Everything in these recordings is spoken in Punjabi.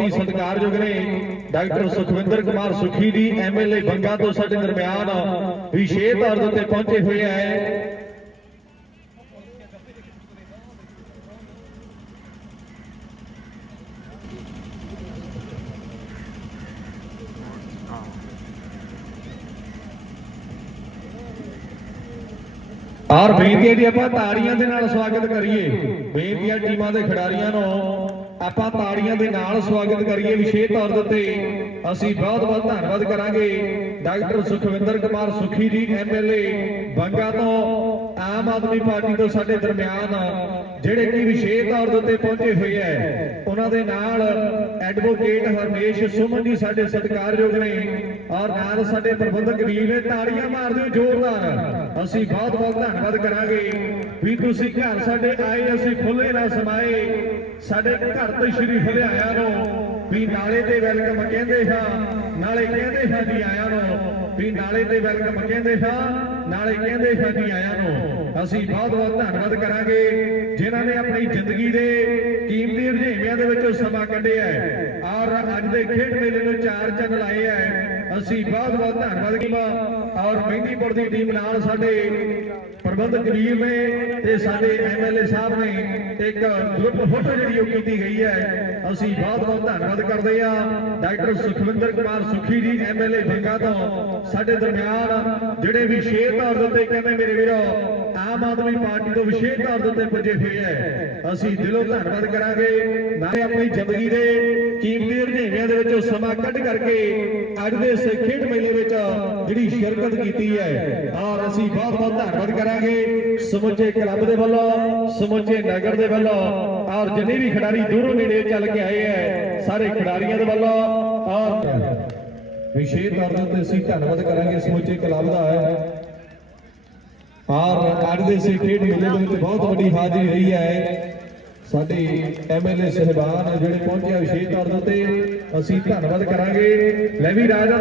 ਹੀ ਸਤਿਕਾਰਯੋਗ ਨੇ ਡਾਕਟਰ ਸੁਖਵਿੰਦਰ ਕੁਮਾਰ ਸੁਖੀ ਜੀ ਐਮਐਲਏ ਬੰਗਾ ਤੋਂ ਸਾਡੇ ਦਰਮਿਆਨ ਵਿਸ਼ੇਸ਼ ਤੌਰ ਦੇ ਪਹੁੰਚੇ ਹੋਏ ਹੈ ਔਰ ਬੇਨਤੀ ਹੈ ਜੀ, ਆਪਾਂ ਤਾੜੀਆਂ ਦੇ ਨਾਲ ਸਵਾਗਤ ਕਰੀਏ। ਬੇਨਤੀਆਂ ਟੀਮਾਂ ਦੇ ਖਿਡਾਰੀਆਂ ਨੂੰ। ਆਪਾਂ ਤਾੜੀਆਂ ਦੇ ਨਾਲ ਸਵਾਗਤ ਕਰੀਏ ਵਿਸ਼ੇਸ਼ ਤੌਰ ਦੇ ਉੱਤੇ। ਅਸੀਂ ਬਹੁਤ ਬਹੁਤ ਧੰਨਵਾਦ ਕਰਾਂਗੇ ਡਾਕਟਰ ਸੁਖਵਿੰਦਰ ਕੁਮਾਰ ਸੁਖੀ ਜੀ ਐਮਐਲਏ ਬੰਗਾ ਤੋਂ ਆਮ ਆਦਮੀ ਪਾਰਟੀ ਤੋਂ ਸਾਡੇ ਦਰਮਿਆਨ, ਜਿਹੜੇ ਕਿ ਵਿਸ਼ੇਸ਼ ਤੌਰ ਦੇ ਉੱਤੇ ਪਹੁੰਚੇ ਹੋਏ ਹੈ। ਉਹਨਾਂ ਦੇ ਨਾਲ ਐਡਵੋਕੇਟ ਹਰਮੇਸ਼ ਸੁਮਨ ਜੀ ਸਾਡੇ ਸਤਿਕਾਰਯੋਗ ਨੇ ਔਰ ਨਾਲ ਸਾਡੇ ਪ੍ਰਬੰਧਕ ਵੀਰ ਨੇ ਤਾੜੀਆਂ ਮਾਰਦੇ ਹੋ ਜ਼ੋਰਦਾਰ। ਅਸੀਂ ਬਹੁਤ ਬਹੁਤ ਧੰਨਵਾਦ ਕਰਾਂਗੇ ਵੀ ਤੁਸੀਂ ਘਰ ਸਾਡੇ ਆਏ, ਅਸੀਂ ਖੁੱਲੇ ਨਾ ਸਮਾਏ ਸਾਡੇ ਘਰ ਤੋਂ ਸ਼੍ਰੀ ਹਰਿਆਇਆ ਨੂੰ, ਵੀ ਨਾਲੇ ਤੇ ਵੈਲਕਮ ਕਹਿੰਦੇ ਹਾਂ ਨਾਲੇ ਕਹਿੰਦੇ ਹਾਂ ਜੀ ਆਇਆਂ ਨੂੰ, ਵੀ ਨਾਲੇ ਤੇ ਵੈਲਕਮ ਕਹਿੰਦੇ ਹਾਂ ਨਾਲੇ ਕਹਿੰਦੇ ਹਾਂ ਜੀ ਆਇਆਂ ਨੂੰ। ਅਸੀਂ ਬਹੁਤ ਬਹੁਤ ਧੰਨਵਾਦ ਕਰਾਂਗੇ, ਜਿਨ੍ਹਾਂ ਨੇ ਆਪਣੀ ਜ਼ਿੰਦਗੀ ਦੇ ਕੀਮਤੀ ਰੁਝੇਵਿਆਂ ਦੇ ਵਿੱਚੋਂ ਸਮਾਂ ਕੱਢਿਆ ਹੈ। ਔਰ ਅੱਜ ਦੇ ਖੇਡ ਮੇਲੇ ਨੂੰ ਚਾਰ ਚੰਨ ਲਾਏ ਹੈ। ਅਸੀਂ ਬਹੁਤ ਬਹੁਤ ਧੰਨਵਾਦ ਕੀਮਾ, ਔਰ ਮਹਿੰਦੀਪੁਰ ਦੀ ਟੀਮ ਨਾਲ ਸਾਡੇ ਪ੍ਰਬੰਧਕ ਵੀਰ ਨੇ ਤੇ ਸਾਡੇ ਐਮਐਲਏ ਸਾਹਿਬ ਨੇ ਇੱਕ ਗਰੁੱਪ ਫੋਟੋ ਜਿਹੜੀ ਉਹ ਕੀਤੀ ਗਈ ਹੈ, ਅਸੀਂ ਬਹੁਤ ਬਹੁਤ ਧੰਨਵਾਦ ਕਰਦੇ ਆ ਡਾਕਟਰ ਸੁਖਵਿੰਦਰ ਕੁਮਾਰ ਸੁਖੀ ਜੀ ਐਮਐਲਏ ਬੰਗਾ ਤੋਂ ਸਾਡੇ ਦਰਮਿਆਨ, ਜਿਹੜੇ ਵਿਸ਼ੇਸ਼ ਤੌਰ ਦੇ ਉੱਤੇ ਕਹਿੰਦੇ ਮੇਰੇ ਵੀਰੋ, ਆਮ ਆਦਮੀ ਪਾਰਟੀ ਤੋਂ ਵਿਸ਼ੇਸ਼ ਤੌਰ ਦੇ ਉੱਤੇ ਪੁੱਜੇ ਹੋਏ ਹੈ, ਅਸੀਂ ਦਿਲੋਂ ਧੰਨਵਾਦ ਕਰਾਂਗੇ। ਨਾਲੇ ਆਪਣੀ ਜ਼ਿੰਦਗੀ ਦੇ ਕੀਮਤੀ ਰੁਝੇਵਿਆਂ ਦੇ ਵਿੱਚੋਂ ਸਮਾਂ ਕੱਢ ਕਰਕੇ ਅੱਜ ਦੇ ਇਸ ਖੇਡ ਮੇਲੇ ਵਿੱਚ ਜਿਹੜੀ ਸ਼ਿਰਕਤ ਕੀਤੀ ਹੈ, ਔਰ ਅਸੀਂ ਬਹੁਤ ਬਹੁਤ ਧੰਨਵਾਦ ਕਰਾਂਗੇ। ਸਮੁੱਚੇ ਕਲੱਬ ਦੇ ਵੱਲੋਂ, ਸਮੁੱਚੇ ਨਗਰ ਦੇ ਵੱਲੋਂ, ਔਰ ਜਿੰਨੇ ਵੀ ਖਿਡਾਰੀ ਦੂਰੋਂ ਨੇੜੇ ਚੱਲ ਕੇ ਆਏ ਹੈ ਸਾਰੇ ਖਿਡਾਰੀਆਂ ਦੇ ਵੱਲੋਂ, ਔਰ ਵਿਸ਼ੇਸ਼ ਤੌਰ ਤੇ ਅਸੀਂ ਧੰਨਵਾਦ ਕਰਾਂਗੇ ਸਮੁੱਚੇ ਕਲੱਬ ਦਾ। ਹੈ ਔਰ ਅੱਜ ਦੇ ਇਸ ਖੇਡ ਮੇਲੇ ਦੇ ਵਿੱਚ ਬਹੁਤ ਵੱਡੀ ਹਾਜ਼ਰੀ ਰਹੀ ਹੈ ਸਾਡੇ ਐਮਐਲਏ ਸਹਿਬਾਨ ਜਿਹੜੇ ਪਹੁੰਚੇ ਵਿਸ਼ੇਸ਼ ਤੌਰ ਦੇ ਉੱਤੇ ਅਸੀਂ ਧੰਨਵਾਦ ਕਰਾਂਗੇ। ਲੈ ਵੀ ਰਾਜਾ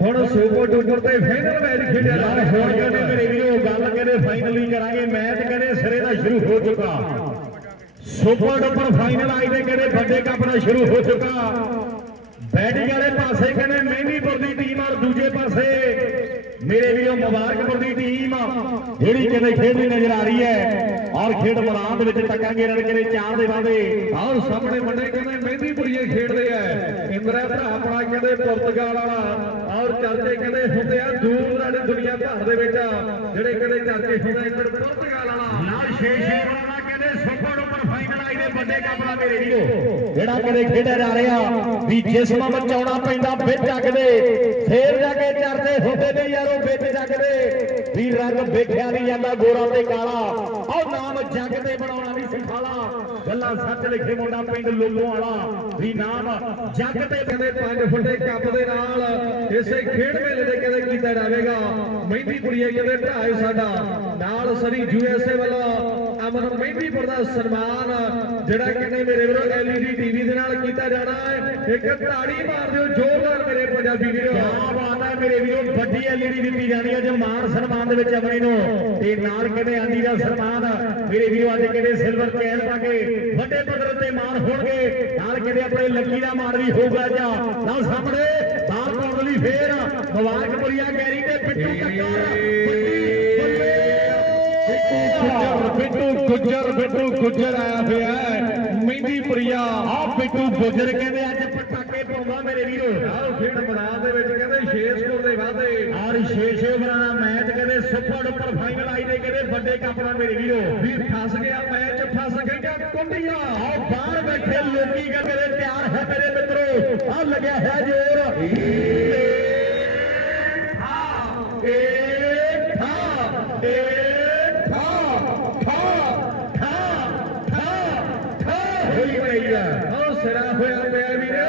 ਹੁਣ ਸੁਪਰ ਡੂਪਰ ਤੇ ਫਾਈਨਲ ਮੈਚ ਖੇਡਿਆ ਜਾ ਰਿਹਾ। ਹੁਣ ਕਹਿੰਦੇ ਮੇਰੇ ਵੀਰੋ ਗੱਲ ਕਹਿੰਦੇ ਫਾਈਨਲੀ ਕਰਾਂਗੇ, ਮੈਚ ਕਹਿੰਦੇ ਸਿਰੇ ਦਾ ਸ਼ੁਰੂ ਹੋ ਚੁੱਕਾ। ਸੁਪਰ ਡੁਪਰ ਫਾਈਨਲ ਆਈ ਦੇ ਕਹਿੰਦੇ ਵੱਡੇ ਕੱਪ ਦਾ ਸ਼ੁਰੂ ਹੋ ਚੁੱਕਾ। ਬੈਟਿੰਗ ਵਾਲੇ ਪਾਸੇ ਕਹਿੰਦੇ ਮਹਿੰਦੀਪੁਰ ਦੀ ਟੀਮ ਔਰ ਦੂਜੇ ਪਾਸੇ ਮੇਰੇ ਵੀਰੋ ਮੁਬਾਰਕਪੁਰ ਦੀ ਟੀਮ। ਜਿਹੜੀ ਕਿਤੇ ਖੇਡਦੀ ਨਜ਼ਰ ਆ ਰਹੀ ਹੈ, ਔਰ ਖੇਡ ਮੈਦਾਨ ਦੇ ਵਿੱਚ ਟੱਕਾਂਗੇ ਰਣ ਕਹਿੰਦੇ ਚਾਰ ਦੇ ਵਾਦੇ ਆਹ ਸਾਹਮਣੇ ਮੁੰਡੇ ਕਹਿੰਦੇ ਮਹਿੰਦੀਪੁਰੀਏ ਖੇਡਦੇ ਆ। ਇੰਦਰਾ ਭਰਾ ਆਪਣਾ ਕਹਿੰਦੇ, ਪੁਰਤਗਾਲ ਵਾਲਾ। ਔਰ ਚਰਚੇ ਕਹਿੰਦੇ ਹੁੰਦੇ ਆ, ਦੂਰ ਨਾਲੇ ਦੁਨੀਆ ਭਰ ਦੇ ਵਿੱਚ। ਜਿਹੜੇ ਕਹਿੰਦੇ ਚਰਚੇ ਹੁੰਦੇ ਪੁਰਤਗਾਲ ਵਾਲਾ। ਨਾਲ ਛੇ ਛੇ ਵਾਲਾ ਕਹਿੰਦੇ ਸੁਪਰ ਡੁਪਰ ਫਾਈਨਲ ਮੇਰੇ ਵੀਰੋ। ਜਿਹੜਾ ਕਦੇ ਖੇਡਿਆ ਜਾ ਰਿਹਾ, ਵੀ ਜਿਸਮ ਬਚਾਉਣਾ ਪੈਂਦਾ, ਵਿੱਚ ਜੱਗਦੇ ਫੇਰ ਜਾ ਕੇ ਚਰਦੇ ਹੁੰਦੇ ਨੇ ਯਾਰੋ, ਵਿੱਚ ਜੱਗਦੇ। ਵੀ ਰੰਗ ਵੇਖਿਆ ਨਹੀਂ ਜਾਂਦਾ, ਗੋਰਾ ਤੇ ਕਾਲਾ। ਆਹ ਨਾਮ ਜੱਗ ਤੇ ਬਣਾਉਣਾ ਨਹੀਂ ਸਿਖਾਲਾ। ਗੱਲਾਂ ਸੱਚ ਲਿਖੇ ਮੁੰਡਾ ਪਿੰਡ ਲੋਲੋ ਵਾਲਾ। ਵੀ ਨਾਮ ਜੱਗ ਤੇ ਕਹਿੰਦੇ ਪੰਜ ਫੁੱਟੇ ਕੱਪ ਦੇ ਨਾਲ। ਇਸੇ ਖੇਡ ਮੇਲੇ ਦੇ ਕਹਿੰਦੇ ਕੀਤਾ ਜਾਵੇਗਾ। ਮਹਿੰਦੀਪੁਰੀਏ ਕਹਿੰਦੇ ਢਾਏ ਸਾਡਾ। ਨਾਲ ਸਰੀ ਯੂਐਸਏ ਵੱਲੋਂ ਅਮਨ ਮਹਿੰਦੀਪੁਰ ਦਾ ਸਨਮਾਨ, ਜਿਹੜਾ ਕਹਿੰਦੇ ਮੇਰੇ ਵੀਰੋ ਐਲਈਡੀ ਟੀਵੀ ਦੇ ਨਾਲ ਕੀਤਾ ਜਾਣਾ ਹੈ। ਇੱਕ ਤਾੜੀ ਮਾਰ ਦਿਓ, ਜ਼ੋਰਦਾਰ ਮੇਰੇ ਪੰਜਾਬੀ ਵੀਰੋ। ਕਿਆ ਬਾਤ ਹੈ ਮੇਰੇ ਵੀਰੋ, ਵੱਡੀ ਐਲਈਡੀ ਦਿੱਤੀ ਜਾਣੀ ਹੈ ਜੋ ਮਾਨ ਸਨਮਾਨ ਦੇ ਵਿੱਚ ਅਮਰੀ ਨੂੰ। ਤੇ ਨਾਲ ਕਹਿੰਦੇ ਆਂਦੀ ਦਾ ਸਨਮਾਨ, ਮੇਰੇ ਵੀਰੋ ਅੱਜ ਕਹਿੰਦੇ ਸਿਲਵਰ ਚੈਨ ਪਾ ਕੇ ਵੱਡੇ ਪੱਧਰ ਤੇ ਮਾਨ ਹੋਣਗੇ। ਨਾਲ ਕਹਿੰਦੇ ਆਪਣੇ ਲੱਕੀ ਦਾ ਮਾਨ ਵੀ ਹੋਊਗਾ ਜਾਂ ਨਾਲ ਸਾਹਮਣੇ ਬਾਹਰ ਪਾਉਣ ਲਈ ਫੇਰ ਮੁਬਾਰਕਪੁਰੀਆ ਗੈਰੀ ਤੇ ਪਿੱਟੂ ਕੱਕਰ ਵੱਡੀ ਗੁੱਜਰ ਬਿੱਟੂ ਗੁੱਜਰ ਆਇਆ ਹੋਇਆ ਹੈ। ਮਹਿੰਦੀਪੁਰੀਆ ਆ ਪਿੱਟੂ ਗੁਜਰ ਕਹਿੰਦੇ ਅੱਜ ਪਟਾਕੇ ਪਾਉਂਦਾ ਮੇਰੇ ਵੀਰੋ। ਆਹ ਖੇਡ ਮੈਦਾਨ ਦੇ ਵਿੱਚ ਕਹਿੰਦੇ 6 ਸਕੋਰ ਦੇ ਵਾਧੇ। ਔਰ 6-6 ਓਵਰਾਂ ਦਾ ਮੈਚ ਕਹਿੰਦੇ ਸੁਪਰ ਉੱਪਰ ਫਾਈਨਲ ਆਈ ਦੇ ਕਹਿੰਦੇ ਵੱਡੇ ਕੱਪ ਦਾ ਮੇਰੇ ਵੀਰੋ। ਵੀ ਫਸ ਗਿਆ ਮੈਚ ਫਸ ਗਈਆਂ ਕੁੰਡੀਆਂ। ਆਓ ਬਾਹਰ ਬੈਠੇ ਲੋਕੀ ਕਹਿੰਦੇ ਤਿਆਰ ਹੈ ਮੇਰੇ ਮਿੱਤਰੋ। ਆ ਲੱਗਿਆ ਹੈ ਜੋਰ। ਏ ਠਾ ਏ ਠਾ ਠਾ ਠਾ ਠਾ ਠਾ ਹੋਈ ਪਈ ਆ ਉਹ ਸਿਰਾ ਹੋਇਆ ਪਿਆ ਵੀਰੇ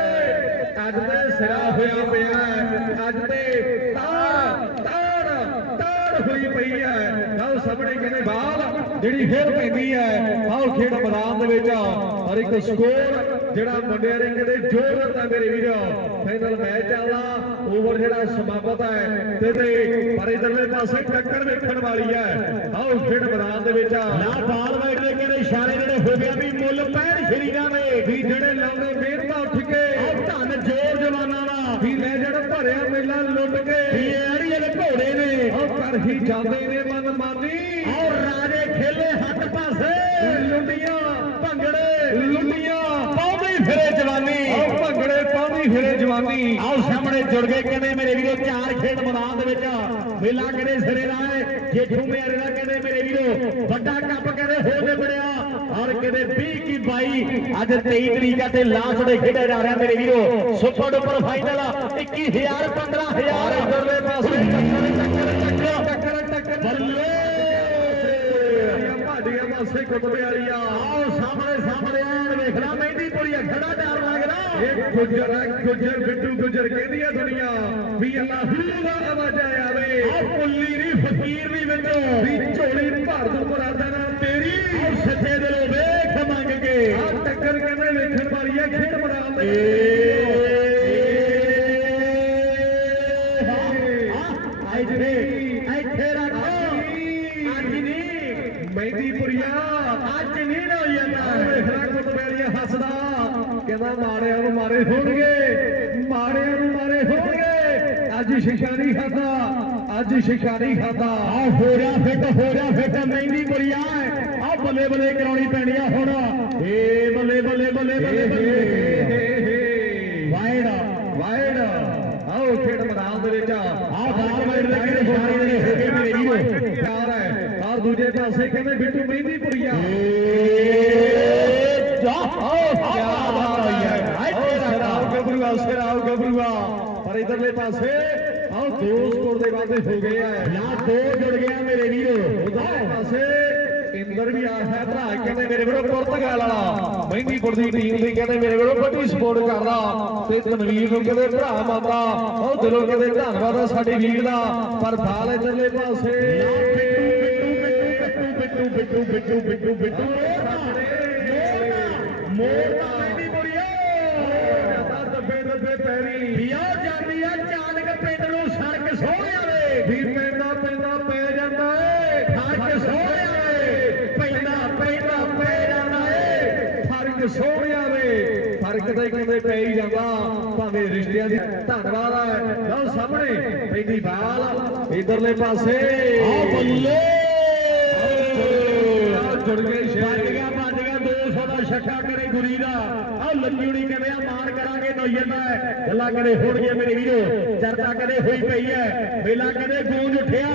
ਅੱਜ ਤੇ ਸਿਰਾ ਹੋਇਆ ਪਿਆ ਹੈ। ਅੱਜ ਤੇ ਤਾੜ ਤਾੜ ਤਾੜ ਹੋਈ ਪਈ ਹੈ। ਆਹ ਸਾਹਮਣੇ ਕਹਿੰਦੇ ਬਾਲ ਜਿਹੜੀ ਫੇਰ ਪੈਂਦੀ ਹੈ ਆਹ ਖੇਡ ਮੈਦਾਨ ਦੇ ਵਿੱਚ ਹਰ ਇੱਕ ਸਕੋਰ ਜਿਹੜਾ ਮੁੰਡਿਆਂ ਨੇ ਕਹਿੰਦੇ ਜੋਰ ਦਿੱਤਾ ਮੇਰੇ ਵੀਰੋ। ਫਾਈਨਲ ਮੈਚ ਚੱਲਦਾ ਓਵਰ ਜਿਹੜਾ ਸਮਾਪਤ ਹੈ। ਤੇ ਤੇ ਪਰ ਇਧਰਲੇ ਪਾਸੇ ਟੱਕਰ ਵੇਖਣ ਵਾਲੀ ਹੈ। ਆਓ ਖੇਡ ਮੈਦਾਨ ਦੇ ਵਿੱਚ ਨਾ ਬਾਲ ਵਾਈਡ ਦੇ ਕਿਹੜੇ ਇਸ਼ਾਰੇ ਜਿਹੜੇ ਹੋ ਗਿਆ ਵੀ ਮੁੱਲ ਪੈਣ ਸ਼ਰੀਰਾਂ ਦੇ ਵੀ ਜਿਹੜੇ ਲਾਉਂਦੇ ਮਿਹਨਤਾਂ ਉੱਠ ਕੇ ਉਹ ਧੰਨ ਜੋਰ ਜਵਾਨਾਂ ਦਾ ਵੀ ਲੈ ਜਿਹੜਾ ਭਰਿਆ ਮੇਲਾ ਲੁੱਟ ਵੀ ਕੇ ਅੜੀ ਵਾਲੇ ਘੋੜੇ ਨੇ। ਉਹ ਕਰ ਹੀ ਜਾਂਦੇ ਨੇ ਮਨ ਮਾਨੀ ਔਰ ਰਾਜੇ ਖੇਲੇ ਹੱਥ ਪਾਸੇ। ਲੁੰਡੀਆਂ ਭੰਗੜੇ। ਲੁੰਡੀਆਂ ਪਾਉਂਦੀ ਫਿਰੇ ਜਵਾਨੀ। ਆਓ ਭੰਗੜੇ ਪਾਉਂਦੀ ਫਿਰੇ ਜਵਾਨੀ। ਆਓ ਸਾਹਮਣੇ ਜੁੜ ਗਏ ਕਹਿੰਦੇ ਮੇਰੇ ਵੀਰੋ ਚਾਰ ਖੇਡ ਮੈਦਾਨ ਦੇ ਵਿੱਚ। ਮੇਲਾ ਕਹਿੰਦੇ ਸਿਰੇ ਦਾ ਜੇਠੂ ਮੇਰੇ ਨਾਲ ਕਹਿੰਦੇ ਮੇਰੇ ਵੀਰੋ, ਵੱਡਾ ਕੱਪ ਕਹਿੰਦੇ ਹੋਵੇ ਦੇ ਬੜਿਆ। ਔਰ ਕਹਿੰਦੇ 20 ਕੀ 22 ਅੱਜ 23 ਤਰੀਕ ਤੇ ਲਾਸਟ ਦੇ ਖੇਡਿਆ ਜਾ ਰਿਹਾ ਮੇਰੇ ਵੀਰੋ। ਸੁਪਰ ਡੁਪਰ ਫਾਈਨਲ 21000 15000 ਇਧਰਲੇ ਪਾਸੇ ਟੱਕਰ ਟੱਕਰ ਟੱਕਰ ਬੱਲੇ ਪਾਸੇ ਕੁੱਤਬੇ ਵਾਲੀਆਂ ਆਓ ਸਾਹਮਣੇ ਸਾਹਮਣੇ ਆਣ ਵੇਖਣਾ ਮਹਿੰਦੀ ਪੁਰੀ ਖੜਾ ਡਰ ਲੱਗਦਾ। ਇਹ ਗੁੱਜਰ ਹੈ ਗੁੱਜਰ ਬਿੱਟੂ ਗੁੱਜਰ ਕਹਿੰਦੀ ਆ ਦੁਨੀਆ ਵੀ ਅੱਲਾਹੂ ਦਾ ਆਵਾਜ਼ ਆਵੇ ਆ ਪੁੱਲੀ ਨਹੀਂ ਫਕੀਰ ਨਹੀਂ ਵਿੱਚੋਂ। ਵੀ ਝੋਲੀ ਭਰ ਦੂ ਮੁਰਾਦਾਂ ਨਾਲ ਤੇਰੀ। ਸੱਚੇ ਦਿਲੋਂ ਵੇਖ ਮੰਗ ਕੇ। ਆ ਟੱਕਰ ਕਹਿੰਦੇ ਵੇਖਣ ਵਾਲੀ ਆ ਖੇਡ ਮੈਦਾਨ ਦੇ ਇੱਥੇ ਇੱਥੇ ਰੱਖ ਅੱਜ ਨਹੀਂ ਮਹਿੰਦੀਪੁਰੀਆ ਅੱਜ ਨਹੀਂ ਨਾ ਹੋਈ ਜਾਂਦਾ ਵੇਖਣਾ ਕੁੱਤਬੇ ਵਾਲੀਆ ਹੱਸਦਾ ਕਹਿੰਦਾ ਮਾਰਿਆਂ ਨੂੰ ਮਾਰੇ ਹੋਣਗੇ। ਮਾਰਿਆਂ ਨੂੰ ਮਾਰੇ ਹੋਣਗੇ। ਅੱਜ ਸ਼ਿਕਾ ਨਹੀਂ ਖਾਦਾ ਅੱਜ ਸ਼ਿਕਾ ਨਹੀਂ ਖਾਦਾ ਆ ਹੋ ਰਿਹਾ ਫਿੱਟ ਹੋ ਰਿਹਾ ਫਿੱਟ ਮਹਿੰਦੀ ਬੁਰੀਆ ਆ। ਬੱਲੇ ਬੱਲੇ ਕਰਾਉਣੀ ਪੈਣੀ ਆ ਹੁਣ। ਏ ਬੱਲੇ ਬੱਲੇ ਬੱਲੇ ਬੱਲੇ ਬੱਲੇ ਵਾਈਡ ਵਾਈਡ ਆਓ ਖੇਡ ਮੈਦਾਨ ਦੇ ਵਿੱਚ। ਆ ਬਾਲ ਵਾਈਡ ਦੇ ਕਿਹੜੇ ਸ਼ਾਰੀ ਦੇ ਹੋ ਗਏ ਮੇਰੇ ਵੀਰੋ। ਪਿਆਰ ਹੈ। ਔਰ ਦੂਜੇ ਪਾਸੇ ਕਹਿੰਦੇ ਬਿੱਟੂ ਮਹਿੰਦੀਪੁਰੀਆ ਏ ਜਾ ਆਓ ਕਿਆ ਬਾਤ ਹੋਈ ਹੈ ਇੱਥੇ ਆਓ ਸਿਰਾਓ ਰੱਖ ਗੱਭਰੂਆ ਪਰ ਇਧਰਲੇ ਪਾਸੇ ਆਓ ਦੋ ਸਕੋਰ ਦੇ ਵਾਅਦੇ ਹੋ ਗਏ ਆ ਲਾ ਦੋ ਜੁੜ ਗਿਆ ਮੇਰੇ ਵੀਰੋ ਉਧਰਲੇ ਪਾਸੇ ਇੰਦਰ ਵੀ ਆ ਹੈ ਭਰਾ ਕਹਿੰਦੇ ਮੇਰੇ ਵੀਰੋ ਪੁਰਤਗਾਲ ਵਾਲਾ ਮਹਿੰਦੀਪੁਰ ਦੀ ਟੀਮ ਦੀ ਕਹਿੰਦੇ ਮੇਰੇ ਵੀਰੋ ਵੱਡੀ ਸਪੋਰਟ ਕਰਦਾ ਤੇ ਤਨਵੀਰ ਨੂੰ ਕਹਿੰਦੇ ਭਰਾ ਮੰਨਦਾ ਉਹ ਦਿਲੋਂ ਕਹਿੰਦੇ ਧੰਨਵਾਦ ਆ ਸਾਡੇ ਵੀਰ ਦਾ ਪਰ ਬਾਲ ਇਧਰਲੇ ਪਾਸੇ ਬਿੱਟੂ ਬਿੱਟੂ ਬਿੱਟੂ ਬਿੱਟੂ ਬਿੱਟੂ ਮੋਰਨਾ ਮਹਿੰਦੀ ਬੁਰੀਆ ਦੱਬੇ ਦੱਬੇ ਪੈਰੀ ਪਿਆ ਜਾਂਦੀ ਆ ਚਾਨਕ ਪਿੰਡ ਨੂੰ ਸੜਕ ਸੋਹਣਿਆ ਵੇ ਵੀ ਪੈਂਦਾ ਪੈਂਦਾ ਪੈ ਜਾਂਦਾ ਏ ਸੜਕ ਸੋਹਣਿਆ ਵੇ ਪੈਂਦਾ ਪੈਂਦਾ ਪੈ ਜਾਂਦਾ ਏ ਫ਼ਰਕ ਸੋਹਣਿਆ ਵੇ ਫ਼ਰਕ ਤਾਂ ਕਹਿੰਦੇ ਪੈ ਹੀ ਜਾਂਦਾ ਭਾਵੇਂ ਰਿਸ਼ਤਿਆਂ ਦੀ ਧੰਨਵਾਦ ਹੈ ਲਓ ਪੈਂਦੀ ਬਾਲ ਇਧਰਲੇ ਪਾਸੇ। ਆ ਬੱਲੇ। ਜੁੜ ਵੱਜ ਸ਼ੇਰ ਗਿਆ ਵੱਜ ਗਿਆ 200 ਦਾ ਛੱਕਾ ਕਰੇ ਗੁਰੀ ਦਾ। ਆ ਲੱਜੂੜੀ ਕਹਿੰਦੇ ਆ? ਮਾਰ ਕਰਾਂਗੇ ਨੋਈਏ ਦਾ ਗੱਲਾਂ ਕਦੇ ਹੋਣਗੇ ਮੇਰੇ ਵੀਰੋ। ਚਰਚਾ ਕਦੇ ਹੋਈ ਪਈ ਹੈ। ਮੇਲਾ ਕਦੇ ਗੂੰਜ ਉੱਠਿਆ।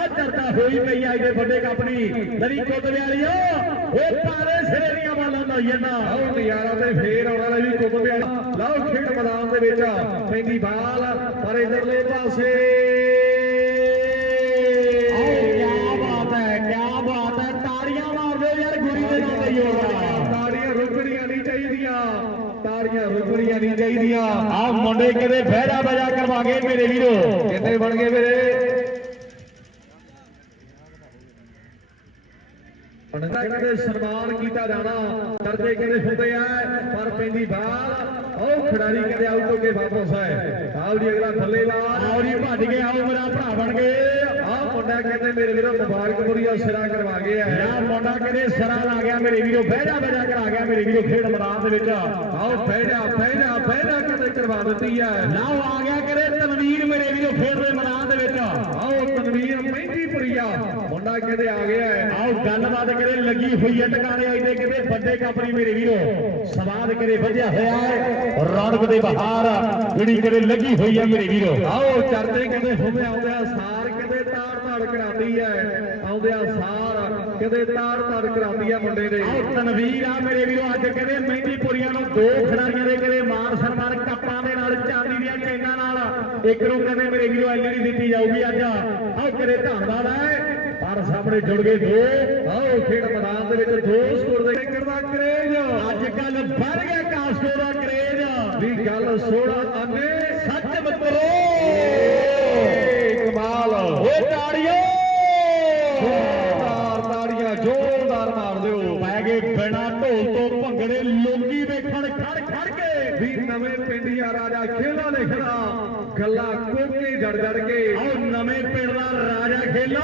ਆ ਚਰਚਾ ਹੋਈ ਪਈ ਹੈ ਇਹਦੇ ਵੱਡੇ ਕੰਪਨੀ ਦਰੀ ਕੁੱਤ ਵਿਆਲੀਓ ਉਹ ਪਾਰੇ ਸਿਰੇ ਦੀਆਂ ਬਾਲਾਂ ਨੋਈਏ ਦਾ ਆਓ ਨਜ਼ਾਰਾ ਤੇ ਫੇਰ ਆਉਣ ਵਾਲਾ ਵੀ ਕੁੱਬ ਪਿਆ ਲਓ ਖੇਡ ਮੈਦਾਨ ਦੇ ਵਿੱਚ। ਪੈਂਦੀ ਬਾਲ ਪਰ ਇਧਰਲੇ ਪਾਸੇ। ਤਾੜੀਆਂ ਰੁਕਣੀਆਂ ਨਹੀਂ ਚਾਹੀਦੀਆਂ। ਆ ਮੁੰਡੇ ਕਿਤੇ ਬਹਿਰਾ ਬਜਾ ਕਰਵਾਗੇ ਮੇਰੇ ਵੀਰੋ। ਕਿੰਨੇ ਬਣ ਗਏ ਮੇਰੇ। ਪੰਡਤਾਂ ਕਹਿੰਦੇ ਸਨਮਾਨ ਕੀਤਾ ਜਾਣਾ। ਦਰਜੇ ਕਹਿੰਦੇ ਹੁੰਦੇ ਆ ਪਰ ਪੈਂਦੀ ਬਾਲ। ਉਹ ਖਿਡਾਰੀ ਕਹਿੰਦੇ ਆਊਟ ਹੋ ਕੇ ਵਾਪਸ ਆਏ। ਆਓ ਜੀ ਅਗਲਾ ਥੱਲੇ ਲਾ। ਆਓ ਜੀ ਭੱਜ ਕੇ ਆਓ ਮੇਰਾ ਭਰਾ ਬਣ ਗਏ। ਆਹ ਮੁੰਡਾ ਕਹਿੰਦੇ ਮੇਰੇ ਵੀਰੋ ਮੁਬਾਰਕਪੁਰੀਆ ਸਿਰਾ ਕਰਵਾ ਗਿਆ ਹੈ ਯਾ ਮੁੰਡਾ ਕਿਤੇ ਸਰਾ ਲਾ ਗਿਆ ਮੇਰੇ ਵੀਰੋ ਬਹਿਰਾ ਬਹਿਰਾ ਕਰਾ ਗਿਆ ਮੇਰੇ ਵੀਰੋ ਖੇਡ ਮੈਦਾਨ ਦੇ ਵਿੱਚ। ਆਓ ਬਹਿ ਜਾ ਬਹਿ ਜਾ ਕਹਿੰਦੇ ਕਰਵਾ ਦਿੱਤੀ ਹੈ ਲਾਓ ਆ ਗਿਆ ਕਰੇ ਤਨਵੀਰ ਮੇਰੇ ਵੀਰੋ ਖੇਡ ਦੇ ਮੈਦਾਨ ਦੇ ਵਿੱਚ। ਆਓ ਤਨਵੀਰ ਮਹਿੰਦੀਪੁਰੀਆ ਮੁੰਡਾ ਕਹਿੰਦੇ ਆ ਗਿਆ ਆਓ ਗੱਲਬਾਤ ਕਰੇ ਲੱਗੀ ਹੋਈ ਹੈ ਟਿਕਾਣੇ ਆਈਦੇ ਕਿਤੇ ਵੱਡੇ ਕੰਪਨੀ ਮੇਰੇ ਵੀਰੋ। ਸਵਾਦ ਕਰੇ ਵਧਿਆ ਹੋਇਆ ਹੈ। ਰੌਣਕ ਦੇ ਬਹਾਰ ਜਿਹੜੀ ਕਿਤੇ ਲੱਗੀ ਹੋਈ ਹੈ ਮੇਰੇ ਵੀਰੋ। ਆਓ ਚਰਚੇ ਕਿਤੇ ਹੁੰਦੇ ਆਉਂਦੇ ਸਾਰ ਕਿਤੇ ਤਾੜ ਤਾੜ ਕਰਾਤੀ ਹੈ। ਆਉਂਦੇ ਆ ਸਾਰ ਕਹਿੰਦੇ ਤਾੜ ਤਾੜ ਮੁੰਡੇ ਦੇ। ਤਨਵੀਰ ਆ ਮੇਰੇ ਵੀਰੋ, ਅੱਜ ਕਹਿੰਦੇ ਮਹਿੰਦੀਪੁਰੀਆਂ ਨੂੰ ਦੋ ਖਿਡਾਰੀਆਂ ਦੇ ਕਹਿੰਦੇ ਮਾਨ ਸਨਮਾਨ ਕੱਪਾਂ ਦੇ ਨਾਲ, ਚਾਂਦੀ ਦੀਆਂ ਚੈਨਾਂ ਨਾਲ। ਇੱਕ ਨੂੰ ਕਹਿੰਦੇ ਮੇਰੇ ਵੀਰੋ, ਐਲਈਡੀ ਦਿੱਤੀ ਜਾਊਗੀ ਅੱਜ। ਆਓ ਕਰੇ ਧੰਨਵਾਦ ਹੈ ਪਰ ਸਾਹਮਣੇ ਜੁੜ ਗਏ ਦੋ। ਆਓ ਖੇਡ ਮੈਦਾਨ ਦੇ ਵਿੱਚ ਦੋ ਸਕੋਰ ਦੇ ਟਿਕਟ ਦਾ ਕਰੇਜ। ਅੱਜ ਕੱਲ ਵੱਧ ਗਿਆ ਕਾਸਕੋ ਦਾ ਕਰੇਜ। ਵੀ ਗੱਲ 16 ਆਨੇ ਸੱਚ ਮਿੱਤਰੋ ਕਮਾਲ ਓਏ ਤਾੜੀਓ ਜ਼ੋਰਦਾਰ ਤਾੜੀਆਂ ਜ਼ੋਰਦਾਰ ਮਾਰ ਦਿਓ ਪੈ ਗਏ ਬਿਨਾ ਢੋਲ ਤੋਂ ਭੰਗੜੇ ਲੋਕੀ ਵੇਖਣ ਖੜ ਨਵੇਂ ਪਿੰਡੀਆ ਰਾਜਾ ਖੇਲਾ ਲਿਖਦਾ ਗੱਲਾਂ ਕੋਕੇ ਜੜ ਜੜ ਕੇ। ਆਓ ਨਵੇਂ ਪਿੰਡ ਦਾ ਰਾਜਾ ਖੇਲਾ।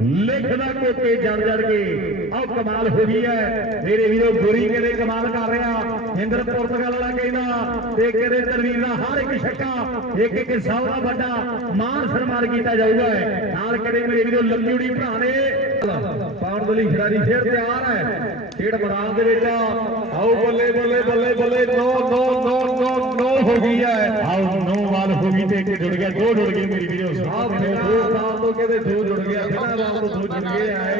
ਲਿਖਦਾ ਕੋਕੇ ਜੜ ਜੜ ਕੇ। ਆਓ ਕਮਾਲ ਹੋ ਗਈ ਹੈ। ਮੇਰੇ ਵੀਰੋ ਗੁਰੀ ਕਿਹਦੇ ਕਮਾਲ ਕਰ ਰਿਹਾ? ਇੰਦਰ ਪੁਰਤਗਾਲ ਵਾਲਾ ਕਹਿੰਦਾ ਤੇ ਕਿਹਦੇ ਤਰਵੀਰ ਦਾ ਹਰ ਇੱਕ ਛੱਕਾ ਇੱਕ ਇੱਕ ਸੌ ਦਾ ਵੱਡਾ ਮਾਨ ਸਨਮਾਨ ਕੀਤਾ ਜਾਊਗਾ ਨਾਲ ਕਿਹੜੇ ਮੇਰੇ ਵੀਰੋ ਲੰਬੀੜੀ ਭਰਾ ਨੇ? ਪਾਉਣ ਦੇ ਲਈ ਖਿਡਾਰੀ ਫੇਰ ਤਿਆਰ ਹੈ। ਖੇਡ ਮੈਦਾਨ ਦੇ ਵਿੱਚ ਆਓ ਬੱਲੇ ਬੱਲੇ ਬੱਲੇ ਬੱਲੇ ਨੋ ਨੋ ਨੋ ਨੋ ਨੋ ਹੋ ਗਈ ਹੈ। ਆਓ ਨੌ ਵਾਲ ਹੋ ਗਈ ਤੇ ਇੱਕ ਜੁੜ ਗਿਆ ਦੋ ਜੁੜ ਗਏ ਮੇਰੀ ਵੀਰੋ। ਆਹ ਫਿਰ ਦੋ ਸਾਲ ਤੋਂ ਕਹਿੰਦੇ ਦੋ ਜੁੜ ਗਿਆ ਬਿਨਾਂ ਰਾਮ ਤੋਂ ਦੋ ਜੁੜ ਗਏ ਆਏ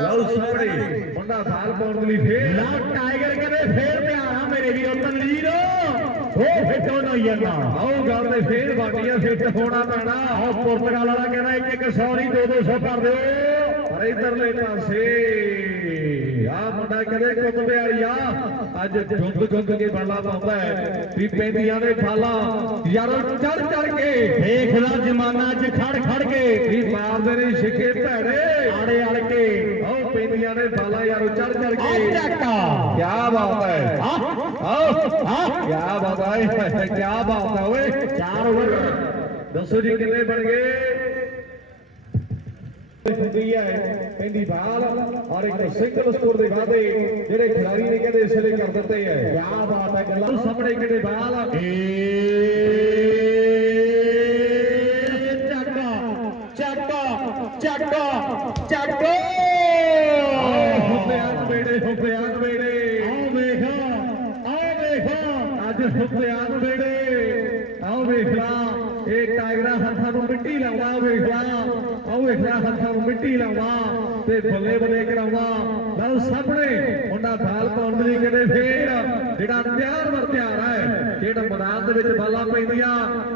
ਲਓ ਸਾਹਮਣੇ ਮੁੰਡਾ ਸਾਲ ਪਾਉਣ ਦੇ ਲਈ ਫੇਰ। ਲਾ ਟਾਈਗਰ ਕਹਿੰਦੇ ਫੇਰ ਧਿਆਨਾ ਮੇਰੇ ਵੀਰੋ ਤਨਵੀਰ। ਉਹ ਫਿੱਟੋ ਨਾ ਜਾਂਦਾ। ਆਓ ਗੱਲ ਦੇ ਫੇਰ ਬਾਟੀਆਂ ਫਿੱਟ ਹੋਣਾ ਪੈਣਾ। ਆਹ ਪੁਰਤਗਾਲ ਵਾਲਾ ਕਹਿੰਦਾ ਇੱਕ ਇੱਕ 100 ਨਹੀਂ 2 200 ਕਰ ਦਿਓ। ਪਰ ਇਧਰਲੇ ਪਾਸੇ ਆ ਮੁੰਡਾ ਕਦੇ ਕੁੱਤ ਪਿਆਰੀਆ ਅੱਜ ਜੁੰਦ ਜੁੰਦ ਕੇ ਬਾਲਾ ਪਾਉਂਦਾ ਹੈ। ਵੀ ਪੈਂਦੀਆਂ ਦੇ ਫਾਲਾਂ ਯਾਰੋ ਚੜ ਚੜ ਕੇ। ਦੇਖ ਲਾ ਜਮਾਨਾ 'ਚ ਖੜ ਖੜ ਕੇ। ਵੀ ਮਾਰਦੇ ਨੇ ਛਿੱਕੇ ਭੈੜੇ? ਆੜੇ ਆੜ ਕੇ। ਆਓ ਪੈਂਦੀਆਂ ਦੇ ਫਾਲਾਂ ਯਾਰੋ ਚੜ ਚੜ ਆ ਕੇ ਚੱਕਾ ਕੀ ਬਾਤ ਹੈ। ਆਹ ਆਓ ਆਹ। ਕੀ ਬਾਤ ਹੈ। ਕੀ ਬਾਤ ਹੈ ਓਏ। ਚਾਰ ਓਵਰ। ਦੱਸੋ ਜੀ ਕਿੰਨੇ ਬਣ ਗਏ? ਹੁੰਦੀ ਹੈ। ਬਾਲ। ਔਰ ਇੱਕ ਸਿੰਗਲ ਸਕੋਰ ਦੇ ਵਾਅਦੇ ਜਿਹੜੇ ਖਿਡਾਰੀ ਨੇ ਕਹਿੰਦੇ ਇਸ ਲਈ ਕਰ ਦਿੱਤੇ ਹੈ। ਕੀ ਬਾਤ ਹੈ ਗੱਲਾਂ ਸਾਹਮਣੇ ਕਿਤੇ ਬਾਲ ਏ ਚੱਕਾ ਚੱਕਾ ਚੱਕਾ ਚੱਕਾ ਹੁੱਬਿਆਨ ਵੇੜੇ ਹੁੱਬਿਆਨ ਵੇੜੇ ਆਓ ਵੇਖ ਆਓ ਵੇਖ ਅੱਜ ਹੁੱਬਿਆਨ ਵੇੜੇ ਆਓ ਵੇਖ ਲਾ ਇਹ ਟਾਈਗਰਾਂ ਹੱਥਾਂ ਨੂੰ ਮਿੱਟੀ ਲਾਉਂਦਾ ਵੇਖ ਲਾ ਆਓ ਵੇਖ ਲਾ ਹੱਥਾਂ ਨੂੰ ਮਿੱਟੀ ਲਾਉਂਦਾ ਤੇ ਬੱਲੇ ਬੱਲੇ ਕਰਾਉਂਦਾ ਲਓ ਸਾਹਮਣੇ ਮੁੰਡਾ ਬਾਲ ਪਾਉਣ ਦੇ ਲਈ ਕਿਤੇ ਫੇਰ ਜਿਹੜਾ ਤਿਆਰ ਵਰ ਤਿਆਰ ਹੈ ਜਿਹੜਾ ਮੈਦਾਨ ਦੇ ਵਿੱਚ ਬਾਲਾਂ ਪੈਂਦੀਆਂ।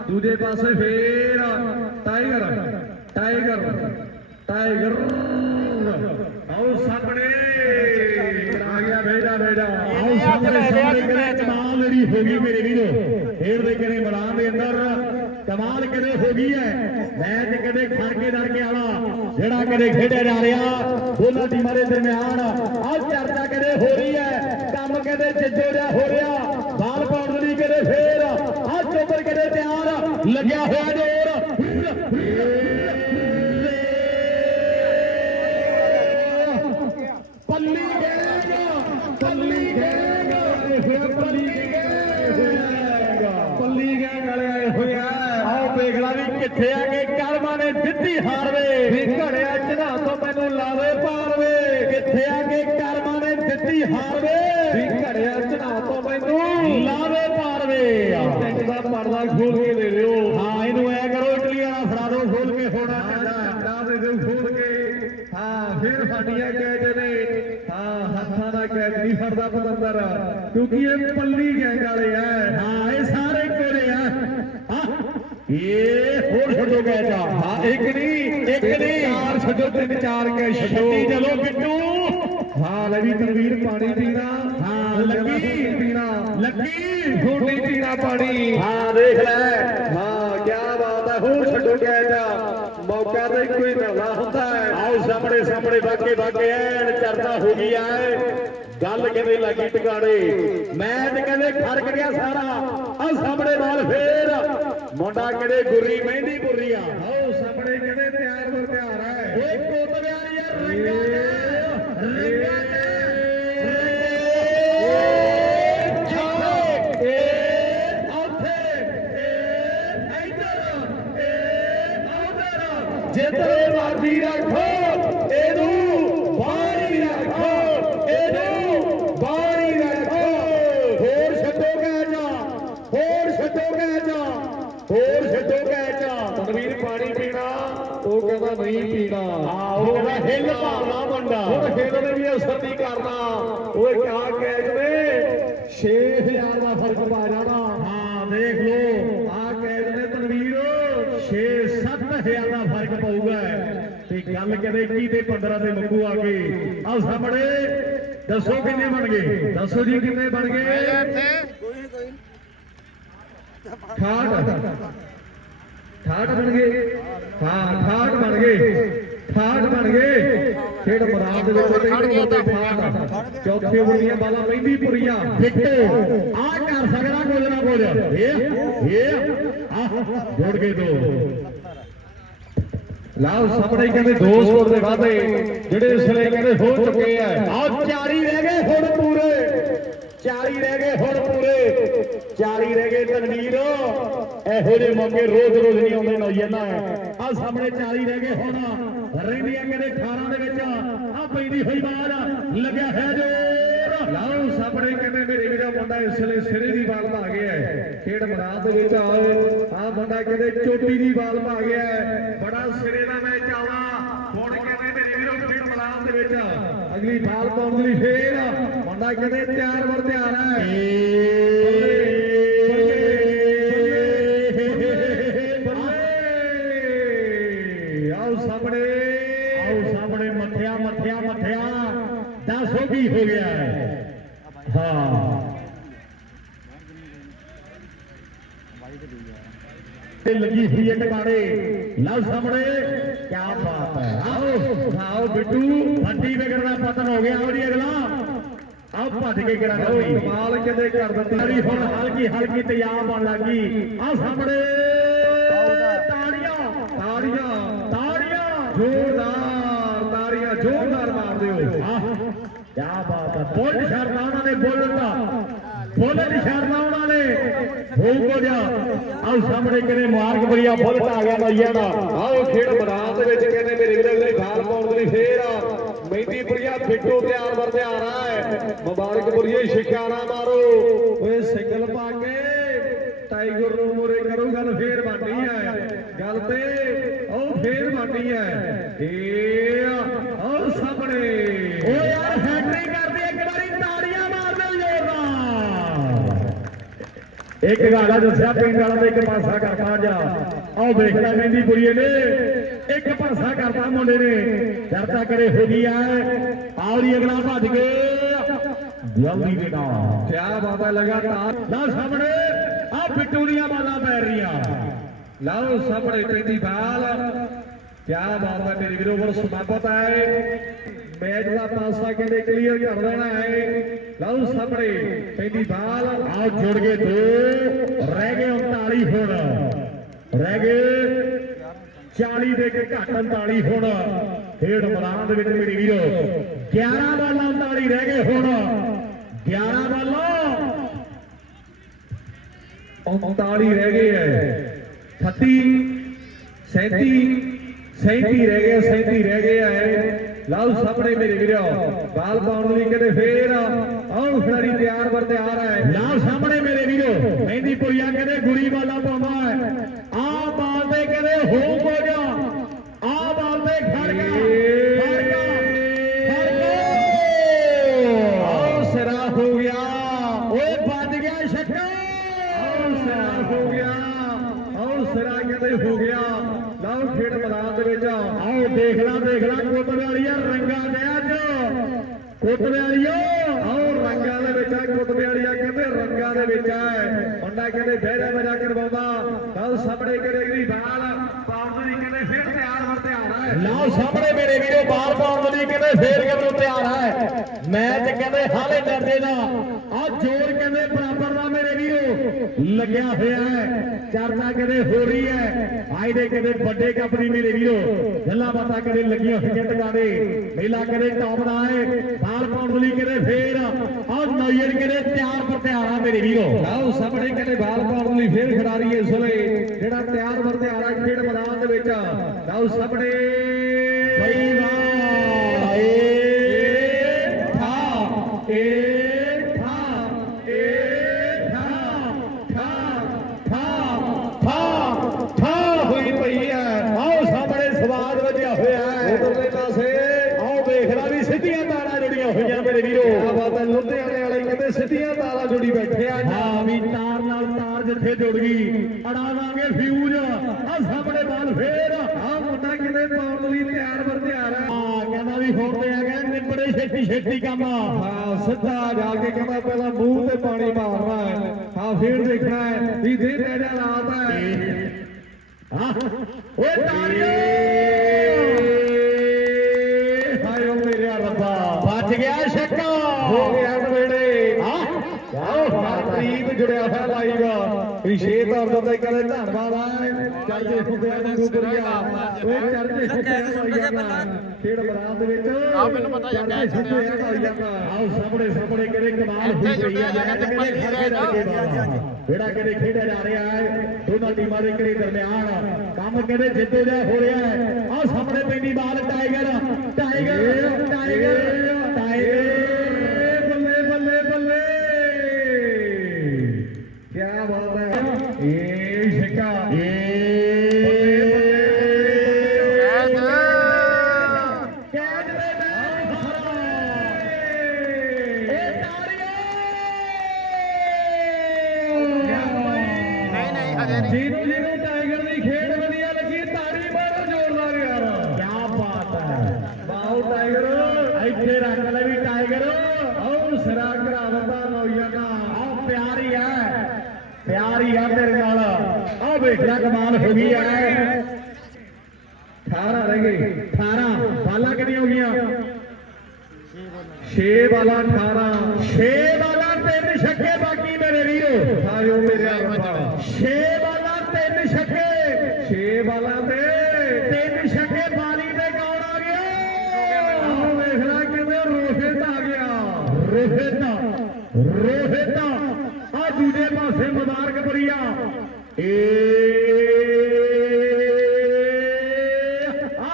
ਦੂਜੇ ਪਾਸੇ ਫੇਰ ਟਾਈਗਰ ਟਾਈਗਰ ਟਾਈਗਰ। ਆਓ ਸਾਹਮਣੇ ਆ ਗਿਆ ਵੇੜਾ ਵੇੜਾ ਆਓ ਸਾਹਮਣੇ ਸਾਹਮਣੇ ਕਰੇ ਕਮਾਲ ਜਿਹੜੀ ਹੋ ਗਈ ਮੇਰੇ ਵੀਰੋ। ਖੇਡ ਦੇ ਕਰੇ ਮੈਦਾਨ ਦੇ ਅੰਦਰ ਕਮਾਲ ਕਰੇ ਹੋ ਗਈ ਹੈ। ਮੈਚ ਕਦੇ ਖੜ ਕੇ ਡਰ ਕੇ ਵਾਲਾ, ਜਿਹੜਾ ਕਦੇ ਖੇਡਿਆ ਜਾ ਰਿਹਾ ਦੋਨਾਂ ਟੀਮਾਂ ਦੇ ਦਰਮਿਆਨ, ਆਹ ਚਰਚਾ ਕਦੇ ਹੋ ਰਹੀ ਹੈ, ਕੰਮ ਕਦੇ ਜਿੱਜੋ ਜਿਹਾ ਹੋ ਰਿਹਾ, ਬਾਲ ਪਾਉਣ ਲਈ ਕਦੇ ਫੇਰ, ਆਹ ਚੋਬਰ ਕਦੇ ਤਿਆਰ, ਲੱਗਿਆ ਹੋਇਆ ਜੋਰ ਵੀ ਘੜਿਆ ਚੜਾ ਤੋਂ ਮੈਨੂੰ ਲਾਵੇ ਪਾਰਵੇ ਟੈਂਟ ਦਾ ਪਰਦਾ ਖੋਲ ਕੇ ਦੇ ਦਿਓ। ਹਾਂ ਇਹਨੂੰ ਐ ਕਰੋ ਇਟਲੀ ਵਾਲਾ ਫੜਾ ਦਿਓ ਖੋਲ ਕੇ ਹੋਣਾ ਹਾਂ ਚਾਹੀਦਾ ਟੈਂਟਾਂ ਦੇ ਦਿਓ ਖੋਲ ਕੇ। ਹਾਂ ਫਿਰ ਸਾਡੀਆਂ ਕੈਚ ਨੇ। ਹਾਂ ਹੱਥਾਂ ਦਾ ਕੈਚ ਨਹੀਂ ਫੜਦਾ ਪਤੰਦਰ ਕਿਉਂਕਿ ਇਹ ਪੱਲੀ ਗੈਂਗ ਵਾਲੇ ਆ। ਹਾਂ ਇਹ ਸਾਰੇ ਕੋਲੇ ਆ। ਇਹ ਹੋਰ ਛੱਡੋ ਗਏ ਜਾ ਹਾਂ ਇੱਕ ਨਹੀਂ ਇੱਕ ਨਹੀਂ। ਚਾਰ ਛੱਡੋ ਤਿੰਨ ਚਾਰ ਕੈਚ ਛੱਡੋ ਛੱਡੀ। ਚਲੋ ਬਿੱਟੂ। ਹਾਂ ਲੈ ਵੀ ਤਨਵੀਰ ਪਾਣੀ ਪੀਣਾ। ਹਾਂ, ਲੱਗੀ। ਪੀਣਾ। ਲੱਗੀ ਥੋੜੀ ਪੀਣਾ ਪਾਣੀ। ਹਾਂ ਦੇਖ ਲੈ। ਹਾਂ ਕੀ ਬਾਤ ਹੈ। ਹੋਰ ਛੱਡੋ ਕੈਚ ਮੌਕਾ ਤੇ ਕੋਈ ਨਵਾ ਹੁੰਦਾ ਹੈ। ਆਓ ਸਾਹਮਣੇ ਸਾਹਮਣੇ ਵਾਕੇ ਵਾਕੇ ਐਨ ਚਰਚਾ ਹੋ ਗਈ ਐ ਗੱਲ ਕਹਿੰਦੇ ਲੱਗੀ ਟਿਕਾਣੇ? ਮੈਚ ਕਹਿੰਦੇ ਖੜਕ ਗਿਆ ਸਾਰਾ। ਆ ਸਾਹਮਣੇ ਬਾਲ ਫੇਰ। ਮੁੰਡਾ ਕਹਿੰਦੇ ਗੁਰੀ ਮਹਿੰਦੀ ਪੁਰੀ ਆ। ਆਓ ਸਾਹਮਣੇ ਕਹਿੰਦੇ ਤਿਆਰ ਵਰ ਤਿਆਰ ਹੈ ਓਏ ਕੋਤਵਿਆਰ ਯਾਰ ਰੰਗਾ ਦੇ ਰੰਗਾ ਦੇ ਏ ਉੱਥੇ ਏ ਇੱਧਰ ਏ ਉੱਧਰ ਜਿੱਧਰੇ ਮਰਜ਼ੀ ਰੱਖੋ ਇਹਨੂੰ ਬਾਹਰੀ ਰੱਖੋ ਇਹਨੂੰ ਬਾਹਰੀ ਰੱਖੋ ਹੋਰ ਛੱਡੋ ਕਹਿ ਜਾ ਹੋਰ ਛੱਡੋ ਕਹਿ ਜਾ ਹੋਰ ਛੱਡੋ ਕਹਿ ਜਾ ਤਨਵੀਰ ਪਾਣੀ ਪੀਣਾ ਉਹ ਕਹਿੰਦਾ ਨਹੀਂ ਪੀਣਾ ਹਾਂ ਉਹਦਾ ਹਿੱਲ ਭਾਵਨਾ ਮੁੰਡਾ ਹੁਣ ਖੇਡ ਨੇ ਵੀ ਅਸਰ ਨਹੀਂ ਕਰਨਾ ਓਏ ਕਿਆ ਕੈਚ ਨੇ 6000 ਦਾ ਫ਼ਰਕ ਪਾ ਜਾਣਾ ਹਾਂ ਦੇਖ ਲਓ ਆ ਕੈਚ ਨੇ ਤਨਵੀਰ 6-7000 ਦਾ ਫ਼ਰਕ ਪਊਗਾ। ਤੇ ਗੱਲ ਕਦੇ ਕੀ ਤੇ 15 ਦੇ ਮੁੱਕੂ ਆ ਕੇ। ਆ ਸਾਹਮਣੇ ਦੱਸੋ ਕਿੰਨੇ ਬਣ ਗਏ? ਦੱਸੋ ਜੀ ਕਿੰਨੇ ਬਣ ਗਏ? 68 68 ਬਣ ਗਏ। ਹਾਂ 68 ਬਣ ਗਏ। 68 ਬਣ ਗਏ। ਖੇਡ ਮੈਦਾਨ ਦੇ ਵਿੱਚ ਨੰਬਰ ਤੇ। ਫਾਟ ਚੌਥੇ ਓਵਰ ਦੀਆਂ ਬਾਲਾਂ ਮਹਿੰਦੀ ਪੁਰੀਆਂ। ਬਿੱਟੂ ਆ ਕਰ ਸਕਦਾ ਕੁਝ ਨਾ ਕੁਝ। ਇਹ ਇਹ। ਆ ਜੋੜ ਕੇ ਦੋ। ਲਾਓ ਸਾਹਮਣੇ ਕਹਿੰਦੇ ਦੋ ਸਕੋਰ ਦੇ ਵਾਧੇ, ਜਿਹੜੇ ਇਸ ਵੇਲੇ ਕਹਿੰਦੇ ਹੋ ਚੁੱਕੇ ਆ। ਆਹ 40 ਰਹਿ ਗਏ ਹੁਣ ਪੂਰੇ। 40 ਰਹਿ ਗਏ ਹੁਣ ਪੂਰੇ। 40 ਰਹਿ ਗਏ ਤਨਵੀਰ। ਇਹੋ ਜਿਹੇ ਮੌਕੇ ਰੋਜ਼ ਰੋਜ਼ ਨਹੀਂ ਆਉਂਦੇ ਨੌਜਵਾਨਾਂ ਆ ਸਾਹਮਣੇ 40 ਰਹਿ ਗਏ ਹੁਣ। ਰਹਿੰਦੀਆਂ ਕਹਿੰਦੇ 18 ਦੇ ਵਿੱਚ। ਆ ਪੈਂਦੀ ਹੋਈ ਬਾਲ ਲੱਗਿਆ ਹੈ ਜੋਰ ਲਾਓ ਸਾਹਮਣੇ ਕਹਿੰਦੇ ਮੇਰੇ ਵੀਰਾ ਮੁੰਡਾ ਇਸ ਲਈ ਸਿਰੇ ਦੀ ਬਾਲ ਪਾ ਗਿਆ ਹੈ। ਖੇਡ ਮੈਦਾਨ ਦੇ ਵਿੱਚ ਆਓ। ਆ ਮੁੰਡਾ ਕਹਿੰਦੇ ਚੋਟੀ ਦੀ ਬਾਲ ਪਾ ਗਿਆ ਹੈ। ਬੜਾ ਸਿਰੇ ਦਾ ਮੈਚ ਆਉਣਾ ਹੁਣ ਕਹਿੰਦੇ ਮੇਰੇ ਵੀਰੋ ਖੇਡ ਮੈਦਾਨ ਦੇ ਵਿੱਚ ਅਗਲੀ ਬਾਲ ਪਾਉਣ ਲਈ ਫੇਰ ਮੁੰਡਾ ਕਹਿੰਦੇ ਤਿਆਰ ਵਰ ਤਿਆਰ ਹੈ। ਆਓ ਸਾਹਮਣੇ। ਆਓ ਸਾਹਮਣੇ ਮੱਥਿਆ ਮੱਥਿਆ ਮੱਥਿਆ। ਦੱਸੋ ਕੀ ਹੋ ਗਿਆ। ਹਾਂ। ਤੇ ਲੱਗੀ ਹੋਈ ਹੈ ਟਕਾਰੇ ਲਓ ਸਾਹਮਣੇ ਕੀ ਬਾਤ ਹੈ। ਆਓ ਆਓ ਬਿੱਟੂ ਵੱਡੀ ਵਿਗੜ ਦਾ ਪਤਨ ਹੋ ਗਿਆ। ਉਹਦੀ ਅਗਲਾ। ਆਓ ਭੱਜ ਕੇ ਆਓ ਕਰਦੀ ਕਮਾਲ ਕਿਤੇ ਕਰ ਦਿੱਤੀ। ਤਾੜੀ ਹੁਣ ਹਲਕੀ ਹਲਕੀ ਤਿਆਬ ਬਣ ਲੱਗੀ। ਆ ਸਾਹਮਣੇ। ਤਾੜੀਆਂ। ਤਾੜੀਆਂ। ਤਾੜੀਆਂ। ਜ਼ੋਰਦਾਰ ਤਾੜੀਆਂ ਜ਼ੋਰਦਾਰ ਮਾਰ ਦਿਓ ਆਹ ਕੀ ਬਾਤ ਹੈ ਬੁੱਲ ਛੱਡਦਾ ਉਹਨਾਂ ਨੇ ਬੁੱਲ ਦਾ ਬੁੱਲ ਨਹੀਂ ਉਹਨਾਂ ਨੇ। ਹੋ ਕੋ ਆਹ ਸਾਹਮਣੇ ਕਿਨੇ ਮਾਰਕ ਬੜੀਆ ਬੁੱਲ ਆ ਗਿਆ ਭਈਆ ਦਾ। ਆਓ ਖੇਡ ਮੈਦਾਨ ਦੇ ਵਿੱਚ ਕਹਿੰਦੇ ਮੇਰੇ ਵੀਰੇ ਅਗਲੀ ਬਾਲ ਪਾਉਣ ਦੇ ਲਈ ਫੇਰ ਮਹਿੰਦੀਪੁਰੀਆ ਫਿੱਟੋ ਤਿਆਰ ਵਰ ਤਿਆਰ ਹੈ ਮੁਬਾਰਕਪੁਰੀਏ ਸ਼ਿਕਾਰਾ ਮਾਰੋ। ਓਏ ਸਿੰਗਲ ਪਾ ਕੇ, ਟਾਈਗਰ ਨੂੰ ਮੋਰੇ ਕਰੋ ਗੱਲ ਫੇਰ ਬਣਨੀ ਹੈ ਗੱਲ ਤੇ ਉਹ ਫੇਰ ਬਣਨੀ ਹੈ ਏ ਆਓ ਸਾਹਮਣੇ ਓ ਯਾਰ ਫੈਕਟਰੀ ਕਰਦੇ ਇੱਕ ਵਾਰੀ ਤਾੜੀਆਂ ਮਾਰ ਦਿਓ ਜ਼ੋਰਦਾਰ ਇੱਕ ਗਾਲਾ ਦੱਸਿਆ ਪਿੰਡ ਵਾਲਾ ਦਾ ਇੱਕ ਪਾਸਾ ਕਰਤਾ ਜਾ ਆਹ ਵੇਖਦਾ ਮਹਿੰਦੀ ਪੁਰੀਏ ਨੇ ਇੱਕ ਪਾਸਾ ਕਰਤਾ ਮੁੰਡੇ ਨੇ। ਚਰਚਾ ਕਰੇ ਹੋ ਗਈ ਐ ਆਉਰੀ ਅਗਲਾ ਭੱਜ ਕੇ ਜਲਦੀ ਦੇ ਨਾਲ ਕਿਆ ਹੈ ਲਗਾਤਾਰ। ਲਾ ਸਾਹਮਣੇ ਆ ਬਿੱਟੂ ਦੀਆਂ ਬਾਲਾਂ ਪੈ ਰਹੀਆਂ। ਲਾਓ ਸਾਹਮਣੇ ਪੈਂਦੀ ਬਾਲ। ਕਿਆ ਹੈ ਮੇਰੇ ਵੀਰੋ ਕੋਲ ਸਮਾਪਤ ਹੈ। ਮੈਚ ਦਾ ਪਾਸਾ ਕਹਿੰਦੇ ਕਲੀਅਰ ਕਰ ਦੇਣਾ ਹੈ। ਲਾਓ ਸਾਹਮਣੇ ਪੈਂਦੀ ਬਾਲ। ਆਓ ਜੁੜ ਗਏ ਦੋ। ਰਹਿ ਗਏ 39 ਹੁਣ। ਰਹਿ ਗਏ 40 ਦੇ ਕੇ ਘੱਟ 39 ਹੁਣ। ਖੇਡ ਮੈਦਾਨ ਦੇ ਵਿੱਚ ਮੇਰੀ ਵੀਰੋ 11 ਬਾਲਾਂ 39 ਰਹਿ ਗਏ ਹੁਣ। 11 ਬਾਲਾਂ 39 ਰਹਿ ਗਏ ਹੈ 38 37 37 ਰਹਿ ਗਏ 37 ਰਹਿ ਗਏ ਹੈ ਲਾਓ ਸਾਹਮਣੇ ਮੇਰੇ ਵੀਰੋ ਬਾਲ ਪਾਉਣ ਲਈ ਕਹਿੰਦੇ ਫੇਰ ਆਉਂ ਖਿਡਾਰੀ ਤਿਆਰ ਵਰ ਤਿਆਰ ਹੈ। ਨਾਲ ਸਾਹਮਣੇ ਮੇਰੇ ਵੀਰੋ ਮਹਿੰਦੀ ਪੁਰੀਆ ਕਹਿੰਦੇ ਗੁਰੀ ਵਾਲਾ ਪਾਉਂਦਾ ਹੈ। ਆ ਬਾਲ ਤੇ ਕਹਿੰਦੇ ਹੋ ਕੋ ਜਾ ਆ ਬਾਲ ਤੇ ਖੜ ਗਿਆ ਖੜ ਗਿਆ ਆਓ ਸਿਰਾ ਹੋ ਗਿਆ ਓਏ ਵੱਜ ਗਿਆ ਛੱਕਾ ਆਓ ਸਿਰਾ ਹੋ ਗਿਆ ਆਓ ਸਿਰਾ ਕਹਿੰਦੇ ਹੋ ਗਿਆ ਲਾਓ ਖੇਡ ਮੈਦਾਨ ਦੇ ਵਿੱਚ ਆਓ ਦੇਖ ਲਾ ਦੇਖ ਲਾ ਕੁੱਤ ਵਾਲੀਆ ਰੰਗਾਂ ਦੇ ਅੱਜ ਕੁੱਤ ਵਾਲੀਓ ਆਓ। ਰੰਗਾਂ ਦੇ ਵਿੱਚ ਹੈ ਕੁੱਤਬੇ ਵਾਲੀਆ ਕਹਿੰਦੇ ਰੰਗਾਂ ਦੇ ਵਿੱਚ ਹੈ ਮੁੰਡਾ ਕਹਿੰਦੇ ਬਹਿਰਾ ਮਜ਼ਾ ਕਰਵਾਉਂਦਾ। ਕੱਲ ਸਾਹਮਣੇ ਕਰੇਗੀ ਬਾਲ ਪਾਉਣ ਦੀ ਕਹਿੰਦੇ, ਫਿਰ ਤਿਆਰ ਵਰ ਤਿਆਰ ਹੈ ਲਾਓ, ਸਾਹਮਣੇ ਮੇਰੇ ਵੀਰੋ ਬਾਹਰ ਪਾਉਣ ਦੇ ਲਈ ਕਹਿੰਦੇ, ਫੇਰ ਕਦੋਂ ਤਿਆਰ ਹੈ ਮੈਚ ਕਹਿੰਦੇ, ਹਾਲੇ ਡਰਦੇ ਨਾ। ਆ ਜੋਰ ਕਹਿੰਦੇ, ਬਰਾਬਰ ਦਾ ਮੇਰੇ ਲੱਗਿਆ ਹੋਇਆ ਹੈ। ਚਰਚਾ ਕਦੇ ਹੋ ਰਹੀ ਹੈ। ਆਏ ਦੇ ਕਹਿੰਦੇ ਵੱਡੇ ਕੱਪ ਦੀ ਮੇਰੇ ਵੀਰੋ, ਗੱਲਾਂ ਬਾਤਾਂ ਕਦੇ ਲੱਗੀਆਂ ਹੋਈਆਂ ਟਿਕਾਣੇ ਮੇਲਾ ਕਦੇ ਟੌਪ ਦਾ ਹੈ। ਬਾਲ ਪਾਉਣ ਲਈ ਕਹਿੰਦੇ ਫੇਰ ਆ ਨੌਜਰ ਕਹਿੰਦੇ ਤਿਆਰ ਪਰ ਤਿਆਰ ਮੇਰੇ ਵੀਰੋ। ਆਓ ਸਾਹਮਣੇ ਕਦੇ ਬਾਲ ਪਾਉਣ ਲਈ ਫੇਰ ਖਿਡਾਰੀ ਇਸ ਵੇਲੇ, ਜਿਹੜਾ ਤਿਆਰ ਵਰ ਤਿਆਰ ਖੇਡ ਮੈਦਾਨ ਦੇ ਵਿੱਚ। ਆਓ ਸਾਹਮਣੇ। ਸਵਾਦ ਵੱਜਿਆ ਹੋਇਆ ਹੈ। ਉਧਰਲੇ ਪਾਸੇ। ਆਓ ਵੇਖ ਲਾ ਵੀ ਸਿੱਧੀਆਂ ਤਾਰਾਂ ਜੁੜੀਆਂ ਹੋਈਆਂ ਮੇਰੇ ਵੀਰੋ। ਆ ਬਾਤ ਹੈ ਲੁਧਿਆਣੇ ਵਾਲੇ ਕਹਿੰਦੇ ਸਿੱਧੀਆਂ ਤਾਰਾਂ ਜੁੜੀ ਬੈਠੇ ਆ। ਹਾਂ ਵੀ ਤਾਰ ਨਾਲ ਤਾਰ ਜਿੱਥੇ ਜੁੜ ਗਈ ਅੜਾਵਾਂਗੇ ਫਿਊਜ਼ ਆ ਸਾਹਮਣੇ ਬਾਲ ਫੇਰ। ਆ ਮੁੰਡਾ ਕਹਿੰਦੇ ਪਾਉਣ ਲਈ ਤਿਆਰ ਵਰ ਤਿਆਰ ਆ। ਕਹਿੰਦਾ ਵੀ ਹੁਣ ਤੇ ਆ ਗਿਆ ਨਿਬੜੇ ਛੇਤੀ ਛੇਤੀ ਕੰਮ। ਹਾਂ ਸਿੱਧਾ ਜਾ ਕੇ ਕਹਿੰਦਾ ਪਹਿਲਾਂ ਮੂੰਹ ਤੇ ਪਾਣੀ ਮਾਰਨਾ ਹੈ। ਹਾਂ ਫੇਰ ਦੇਖਣਾ ਹੈ ਵੀ ਦੇ ਤੇਰਾ ਲਾਤਾ ਹੈ। ਓਏ ਤਾਰੀਓ ਹਾਇਓ ਮੇਰਾ ਰੱਬਾ। ਬਚ ਗਿਆ ਸ਼ੱਕਾ ਹੋ ਗਿਆ ਨਵੇੜੇ। ਹਾਂ ਆਓ ਹਰਪ੍ਰੀਤ ਜੁੜਿਆ ਹੋਇਆ ਲਾਈਵ ਰਿਸ਼ੇਤ ਔਰਤ ਦਾ ਕਹਿੰਦੇ ਧੰਨਵਾਦ। ਚੜ੍ਹਦੇ ਹੁੰਦਿਆਂ ਨੂੰ ਹੋਈ ਜਾਂਦਾ ਖੇਡ ਮੈਦਾਨ ਦੇ ਵਿੱਚ। ਆਹ ਮੈਨੂੰ ਪਤਾ ਹੀ ਆ, ਚੜ੍ਹਦੇ ਹੁੰਦਿਆਂ ਨੂੰ ਹੋਈ ਜਾਂਦਾ ਆਓ ਸਾਹਮਣੇ ਸਾਹਮਣੇ ਕਿਹੜੇ ਕਮਾਲ ਹੋਈ ਪਈ ਆ। ਜਿਹੜਾ ਕਿਹੜੇ ਖੇਡਿਆ ਜਾ ਰਿਹਾ ਹੈ ਦੋਨਾਂ ਟੀਮਾਂ ਦੇ ਕਿਹੜੇ ਦਰਮਿਆਨ ਕੰਮ ਕਿਹੜੇ ਜਿੱਤੋ ਜਾ ਹੋ ਰਿਹਾ ਹੈ। ਆਹ ਸਾਹਮਣੇ ਪੈਂਦੀ ball tiger tiger tiger tiger ਬੱਲੇ ਬੱਲੇ ਬੱਲੇ ਕੀ ਬਾਤ ਹੈ ਇਹ ਛੱਕਾ ਕੈਦ ਕੈਦ ਦੇ ਨਾਲ ਇਹ ਨਹੀਂ ਨਹੀਂ ਹਜੇ ਨਹੀਂ ਜੀਨੂੰ ਜੀਨੂੰ ਟਾਈਗਰ ਦੀ ਖੇਡ ਵਧੀਆ ਲੱਗੀ ਤਾੜੀ ਮਾਰੋ ਜ਼ੋਰਦਾਰ ਯਾਰ ਕੀ ਬਾਤ ਹੈ ਬਾਉ ਟਾਈਗਰ ਇੱਥੇ ਰੱਖ ਲੈ ਵੀ ਟਾਈਗਰ ਆਉ ਸਿਰਾ ਘਰਾ ਦਿੱਤਾ ਨੌਜਵਾਨਾ ਆਹ ਪਿਆਰੀ ਹੈ ਪਿਆਰੀ ਆ ਤੇਰੇ ਨਾਲ ਆਹ ਵੇਖਣਾ ਕਮਾਲ ਹੋ ਗਈ ਹੈ 18 ਰਹਿ ਗਏ 18 ਬਾਲਾਂ ਕਿੰਨੀਆਂ ਹੋ ਗਈਆਂ 6 ਵਾਲਾ 18 6 ਬਾਲਾਂ ਤਿੰਨ ਛੱਕੇ ਬਾਕੀ ਮੇਰੇ ਵੀਰੋ ਆਇਓ ਮੇਰੇ ਰੱਬਾ 6 ਬਾਲਾਂ ਤਿੰਨ ਛੱਕੇ 6 ਵਾਲਾ ਤੇ ਤਿੰਨ ਛੱਕੇ ਬਾਲੀ ਤੇ ਕੌਣ ਆ ਗਿਆ ਆਹ ਵੇਖਣਾ ਕਿਵੇਂ ਰੋਹਿਤ ਆ ਗਿਆ ਰੋਹਿਤ ਰੋਹਿਤ ਆ ਦੂਜੇ ਪਾਸੇ ਮੁਬਾਰਕਪੁਰੀਆ ਏ, ਆ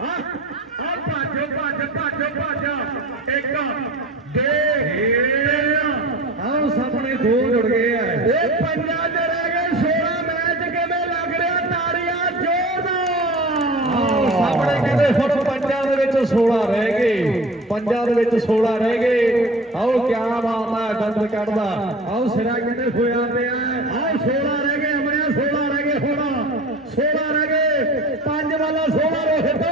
ਆ ਆ ਭੱਜ ਭੱਜ ਇੱਕ, ਦੋ ਆਹ ਸਾਹਮਣੇ ਦੋ ਜੁੜ ਗਏ ਆ। ਇਹ ਪੰਜਾਂ ਚ ਰਹਿ ਗਏ 16 ਮੈਚ ਕਿਵੇਂ ਲੱਗ ਰਿਹਾ? ਤਾੜੀਆਂ ਜ਼ੋਰਦਾਰ। ਆਹ ਸਾਹਮਣੇ ਕਹਿੰਦੇ ਹੁਣ ਪੰਜਾਂ ਦੇ ਵਿੱਚ 16 ਰਹਿ ਗਏ। ਪੰਜਾਂ ਦੇ ਵਿੱਚ 16 ਰਹਿ ਗਏ। ਆਓ ਕਿਆ ਬਾਤ ਆ ਗੰਦ ਕੱਢਦਾ। ਆਓ ਸਿਰਾ ਕਹਿੰਦੇ ਹੋਇਆ ਪਿਆ ਆਹ 16 ਰਹਿ ਗਏ ਅਮਰਿਆ 16 ਰਹਿ ਗਏ ਹੁਣ 16 ਰਹਿ ਗਏ। ਪੰਜ ਵਾਲਾ 16 ਰੋਹਿਤ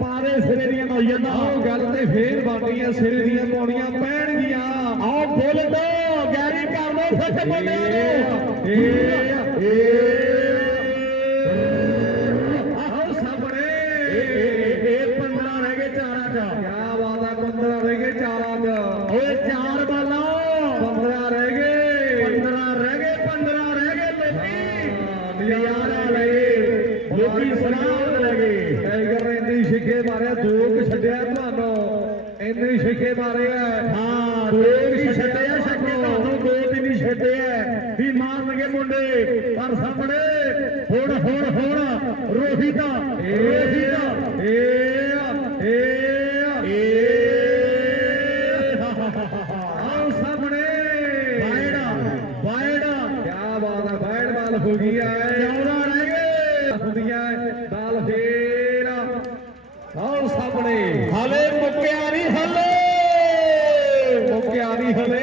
ਪਾਰੇ ਸਿਰੇ ਦੀਆਂ ਹੋਈਆਂ ਆਓ ਗੱਲ ਤੇ ਫੇਰ ਬਾਟੀਆਂ ਸਿਰੇ ਦੀਆਂ ਪੌੜੀਆਂ ਪੈਣਗੀਆਂ। ਆਓ ਬੋਲ ਦੋ ਗੈਰੀ ਕਰ ਦੋ ਸੱਚ ਬੰਦਿਆਂ ਨੂੰ। ਏ ਏ ਆਓ ਸਾਹਮਣੇ ਇਹ ਇਹ 15 ਰਹਿ ਗਏ ਚਾਰਾਂ ਚ ਕਿਆ ਬਾਤ ਆ 15 ਰਹਿ ਗਏ ਚਾਰਾਂ ਚ ਓਏ ਚਾਰ ਬਾਲਾਂ 15 ਰਹਿ ਗਏ 15 ਰਹਿ ਗਏ 15 ਰਹਿ ਗਏ ਲੋਕੀ ਨਜ਼ਾਰਾ ਨਜ਼ਾਰਾ ਲਏ ਲੋਕੀ ਸਲਾਮ ਰਹਿ ਗਏ ਟਾਈਗਰ ਨੇ ਇੰਨੇ ਛਿੱਕੇ ਮਾਰਿਆ ਦੋ ਕੁ ਛੱਡਿਆ ਤੁਹਾਨੂੰ ਇੰਨੇ ਛਿੱਕੇ ਮਾਰੇ ਆ ਹਾਂ ਦੋ ਵੀ ਛੱਡਿਆ ਛੱਕੇ ਤੁਹਾਨੂੰ ਦੋ ਤਿੰਨ ਹੀ ਛੱਡਿਆ ਵੀ ਮਾਰਨਗੇ ਮੁੰਡੇ ਪਰ ਸਾਹਮਣੇ ਹੁਣ ਹੁਣ ਹੁਣ ਰੋਹਿਤਾ ਰੋਹਿਤਾ ਏ ਏ ਏ ਆਓ ਸਾਹਮਣੇ ਬਾਇੜਾ ਬਾਇੜਾ ਕਿਆ ਬਾਤ ਆ ਬੈਟ ਬਾਲ ਹੋ ਗਈ ਆ 14 ਰਹਿ ਗਏ ਹੁੰਦੀਆਂ ਬਾਲ ਫੇਰ ਆਓ ਸਾਹਮਣੇ ਹਲੇ ਮੁੱਕਿਆ ਨਹੀਂ ਹਲੇ ਮੁੱਕਿਆ ਨਹੀਂ ਹਲੇ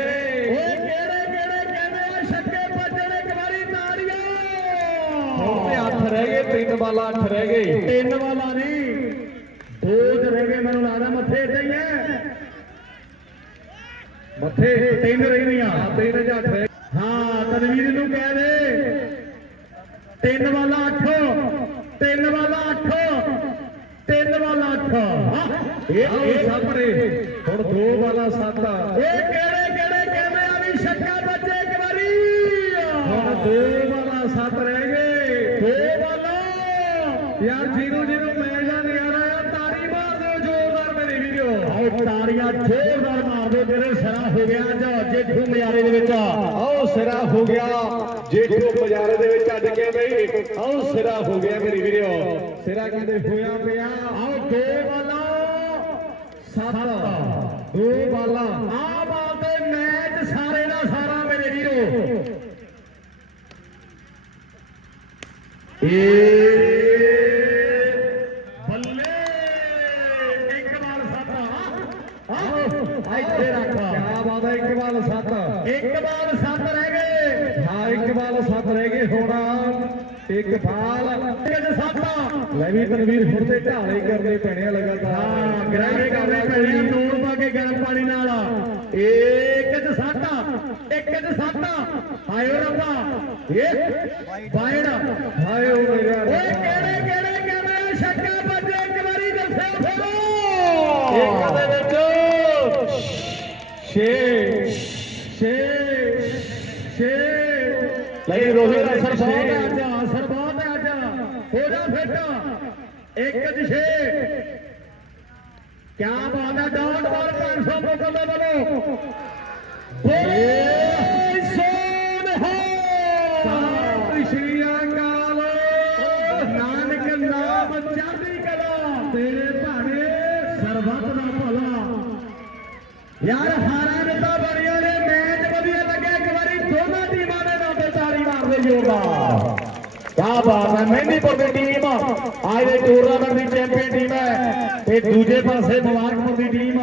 ਓਏ ਕਿਹੜੇ ਕਿਹੜੇ ਕਹਿੰਦੇ ਆ ਛੱਕੇ ਵੱਜਣ ਇੱਕ ਵਾਰੀ ਹੁਣ ਤੇ ਤਾੜੀਆਂ 8 ਰਹਿ ਗਏ ਤਿੰਨ ਬਾਲਾਂ 8 ਰਹਿ ਗਏ। ਤਿੰਨ ਵਾਲਾ ਨਹੀਂ। ਦੋ ਰਹਿ ਗਏ ਮੈਨੂੰ ਲੱਗਦਾ ਮੱਥੇ ਤੇ ਹੀ ਹੈ ਮੱਥੇ ਤਿੰਨ ਰਹਿੰਦੀਆਂ ਆ ਤਿੰਨ ਜਾਂ 8 ਰਹਿ ਹਾਂ ਤਨਵੀਰ ਨੂੰ ਕਹਿ ਦੇ। ਤਿੰਨ ਵਾਲਾ 8 ਤਿੰਨ ਵਾਲਾ 8 ਤਿੰਨ ਵਾਲਾ 8 ਇਹ ਸਾਹਮਣੇ ਹੁਣ ਦੋ ਬਾਲਾਂ 7 ਇਹ ਕਿਹੜੇ ਕਿਹੜੇ ਕਹਿੰਦੇ ਆ ਵੀ ਛੱਕਾ ਵੱਜੇ ਇੱਕ ਵਾਰੀ। ਹੁਣ ਦੋ ਤਾੜੀਆਂ ਜ਼ੋਰਦਾਰ ਮਾਰ ਦਿਓ ਤੇਰੇ ਸਰਾ ਹੋ ਗਿਆ ਅੱਜ ਜੇਠੂ ਮਜਾਰੇ ਦੇ ਵਿੱਚ ਆਓ ਸਿਰਾ ਹੋ ਗਿਆ ਜੇਠੂ ਬਾਜ਼ਾਰੇ ਦੇ ਵਿੱਚ ਅੱਜ ਕੇ ਬਈ ਆਓ ਸਿਰਾ ਹੋ ਗਿਆ ਮੇਰੇ ਵੀਰੋ ਸਿਰਾ ਕਹਿੰਦੇ ਹੋਇਆ ਪਿਆ ਆਓ ਦੋ ਵਾਲਾ ਸੱਤ ਦੋ ਬਾਲਾਂ ਆ ਬਾਲ ਤੇ ਮੈਚ ਸਾਰੇ ਦਾ ਸਾਰਾ ਮੇਰੇ ਵੀਰੋ ਏ ਲੈ ਵੀ ਤਨਵੀਰ ਹੁਣ ਤੇ ਢਾਲੇ ਕਰਨੇ ਪੈਣੇ ਆ ਲਗਾਤਾਰ। ਹਾਂ ਗ੍ਰਾਂਡੇ ਕਰਨੇ ਪੈਣੇ ਆ ਨੂਣ ਪਾ ਕੇ ਗਰਮ ਪਾਣੀ ਨਾਲ। ਇੱਕ ਚ ਸੱਤ ਇੱਕ ਚ ਸੱਤ ਹਾਇਓ ਰੱਬਾ ਇਹ ਬਾਇੜ ਹਾਏ ਓ ਮੇਰੇ ਓਏ ਕਿਹੜੇ ਕਿਹੜੇ ਕਹਿੰਦੇ ਛੱਕਾ ਵੱਜੇ? ਇੱਕ ਵਾਰੀ ਦੱਸਿਓ ਇੱਕ ਫਿਰ ਦੇ ਵਿੱਚ। 6 6 6 ਨਹੀਂ ਰੋਹਿਤ ਅਸਰ ਬਹੁਤ ਹੈ ਅੱਜ ਅਸਰ ਬਹੁਤ ਹੈ ਅੱਜ ਹੋ ਜਾ ਫਿੱਟ ਇੱਕ ਜਿਸ਼ੇ ਕਿਆ ਬਾਤ ਹੈ ਡਾਟ ਬਾਲ 500 ਬੋਤਲ ਦੇ ਬਲੋ ਬਾਤ ਹੈ ਮਹਿੰਦੀਪੁਰ ਦੀ ਟੀਮ। ਅੱਜ ਦੇ ਟੂਰਨਾਮੈਂਟ ਦੀ ਚੈਂਪੀਅਨ ਟੀਮ ਹੈ। ਤੇ ਦੂਜੇ ਪਾਸੇ ਮੁਬਾਰਕਪੁਰ ਦੀ ਟੀਮ